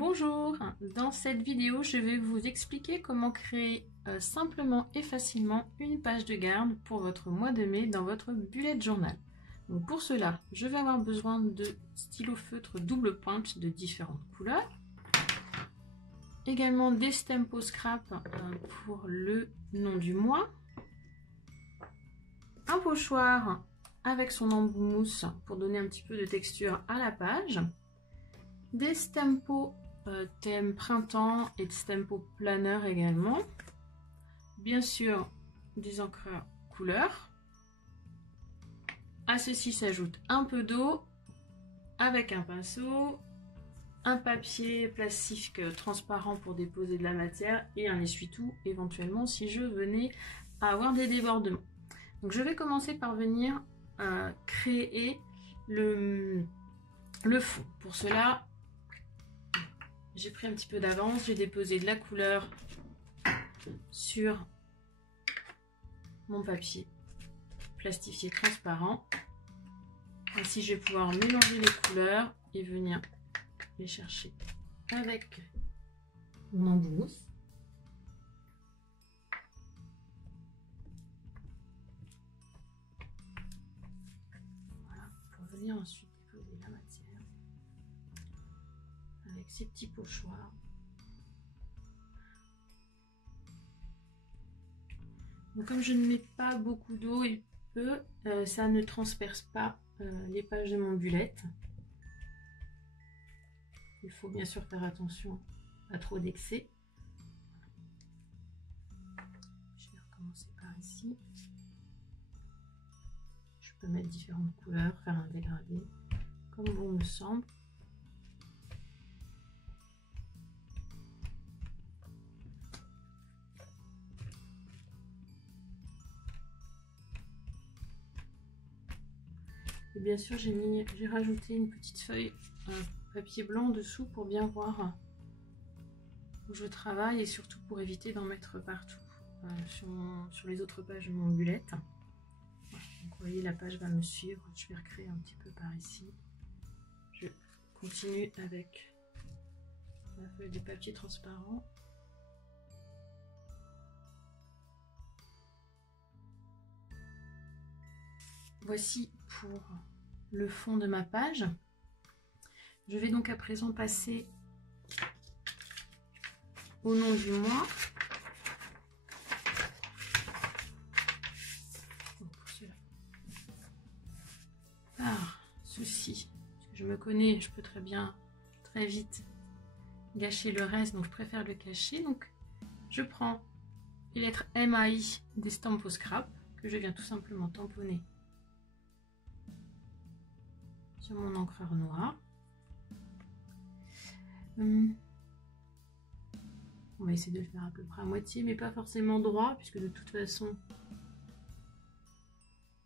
Bonjour, dans cette vidéo je vais vous expliquer comment créer simplement et facilement une page de garde pour votre mois de mai dans votre bullet journal. Donc pour cela, je vais avoir besoin de stylos feutre double pointe de différentes couleurs, également des Stempo scrap pour le nom du mois, un pochoir avec son embout mousse pour donner un petit peu de texture à la page, des Stempo thème printemps et de Stempo planeur également, bien sûr des encreurs couleurs. À ceci s'ajoute un peu d'eau avec un pinceau, un papier plastique transparent pour déposer de la matière et un essuie-tout éventuellement si je venais à avoir des débordements. Donc je vais commencer par venir créer le fond. Pour cela, j'ai pris un petit peu d'avance, j'ai déposé de la couleur sur mon papier plastifié transparent. Ainsi, je vais pouvoir mélanger les couleurs et venir les chercher avec mon embout mousse. Voilà, pour venir ensuite déposer la matière avec ces petits pochoirs. Donc, comme je ne mets pas beaucoup d'eau et peu, ça ne transperce pas les pages de mon bullet. Il faut bien sûr faire attention à trop d'excès. Je vais recommencer par ici. Je peux mettre différentes couleurs, faire un dégradé comme bon me semble. Et bien sûr, j'ai rajouté une petite feuille papier blanc dessous pour bien voir où je travaille et surtout pour éviter d'en mettre partout sur les autres pages de mon bullet. Voilà, donc vous voyez, la page va me suivre. Je vais recréer un petit peu par ici. Je continue avec la feuille de papier transparent. Voici pour le fond de ma page. Je vais donc à présent passer au nom du mois. Donc pour cela, par ceci, parce que je me connais, je peux très vite gâcher le reste, donc je préfère le cacher. Donc je prends les lettres MAI des Stempo scrap que je viens tout simplement tamponner sur mon encreur noir. On va essayer de le faire à peu près à moitié, mais pas forcément droit, puisque de toute façon,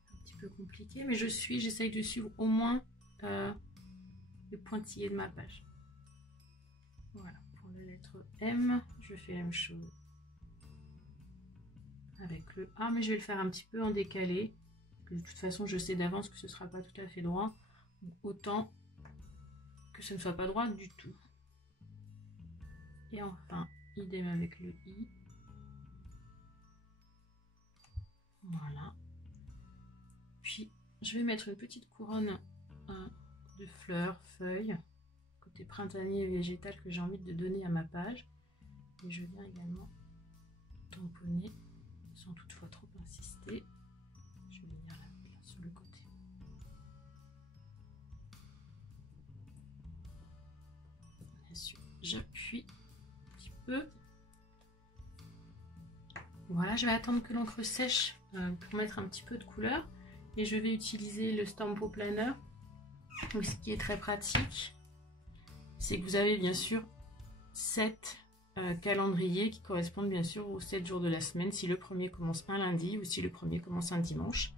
c'est un petit peu compliqué. Mais j'essaye de suivre au moins le pointillé de ma page. Voilà, pour la lettre M, je fais la même chose avec le A, mais je vais le faire un petit peu en décalé, parce que de toute façon, je sais d'avance que ce ne sera pas tout à fait droit. Autant que ce ne soit pas droit du tout. Et enfin, idem avec le I. Voilà. Puis, je vais mettre une petite couronne de fleurs, feuilles, côté printanier et végétal que j'ai envie de donner à ma page. Et je viens également tamponner, sans toutefois trop insister. Je vais venir là sur le côté. J'appuie un petit peu. Voilà, je vais attendre que l'encre sèche pour mettre un petit peu de couleur. Et je vais utiliser le Stempo planeur. Donc, ce qui est très pratique, c'est que vous avez bien sûr 7 calendriers qui correspondent bien sûr aux 7 jours de la semaine, si le premier commence un lundi ou si le premier commence un dimanche.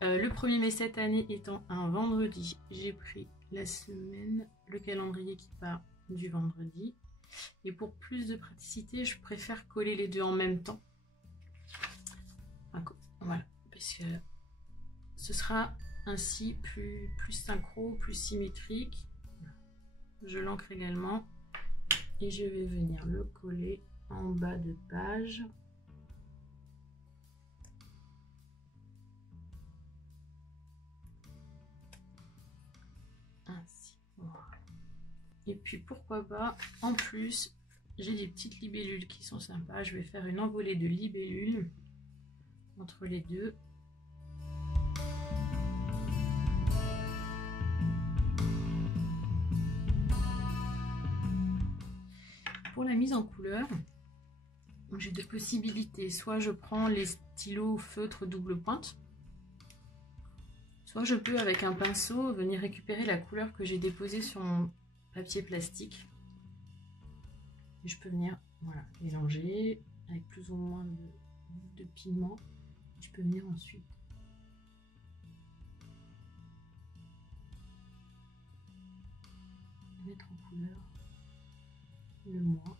Le 1er mai cette année étant un vendredi, j'ai pris la semaine, le calendrier qui part du vendredi. Et pour plus de praticité, je préfère coller les deux en même temps. Voilà, parce que ce sera ainsi plus synchro, plus symétrique. Je l'ancre également et je vais venir le coller en bas de page. Ainsi, voilà. Et puis pourquoi pas, en plus, j'ai des petites libellules qui sont sympas. Je vais faire une envolée de libellules entre les deux. Pour la mise en couleur, j'ai deux possibilités. Soit je prends les stylos feutre double pointe, soit je peux avec un pinceau venir récupérer la couleur que j'ai déposée sur mon papier plastique. Et je peux venir, voilà, mélanger avec plus ou moins de pigments. Je peux venir ensuite mettre en couleur le moi.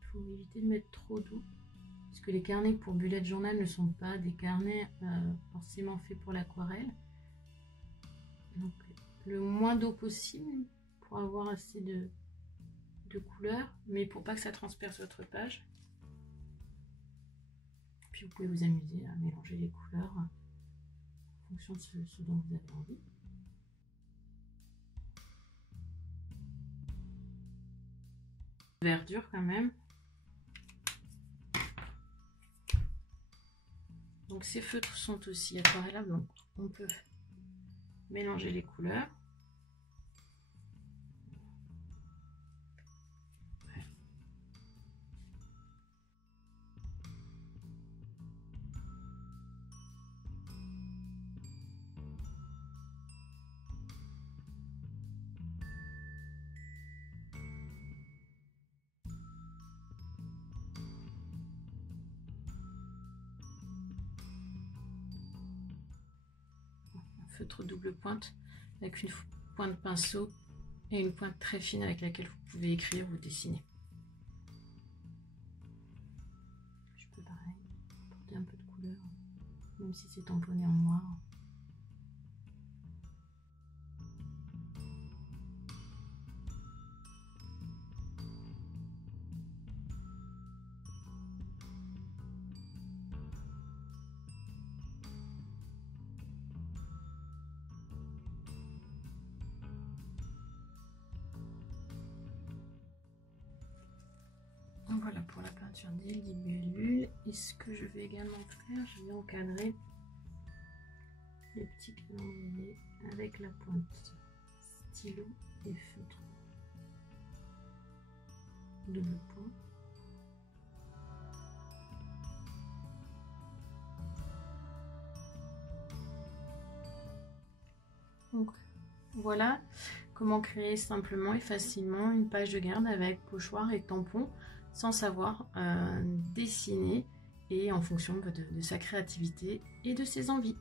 Il faut éviter de mettre trop d'eau, parce que les carnets pour bullet journal ne sont pas des carnets forcément faits pour l'aquarelle. Donc le moins d'eau possible pour avoir assez de couleur, mais pour pas que ça transperce votre page. Puis vous pouvez vous amuser à mélanger les couleurs en fonction de ce dont vous avez envie. Verdure quand même. Donc ces feutres sont aussi aquarellables, donc on peut mélanger les couleurs. Feutre double pointe avec une pointe pinceau et une pointe très fine avec laquelle vous pouvez écrire ou dessiner. Je peux pareil apporter un peu de couleur, même si c'est tamponné en noir. Voilà pour la peinture des libellules. Et ce que je vais également faire, je vais encadrer les petits calendriers avec la pointe stylo et feutre double point. Donc voilà comment créer simplement et facilement une page de garde avec pochoir et tampon, sans savoir dessiner, et en fonction de sa créativité et de ses envies.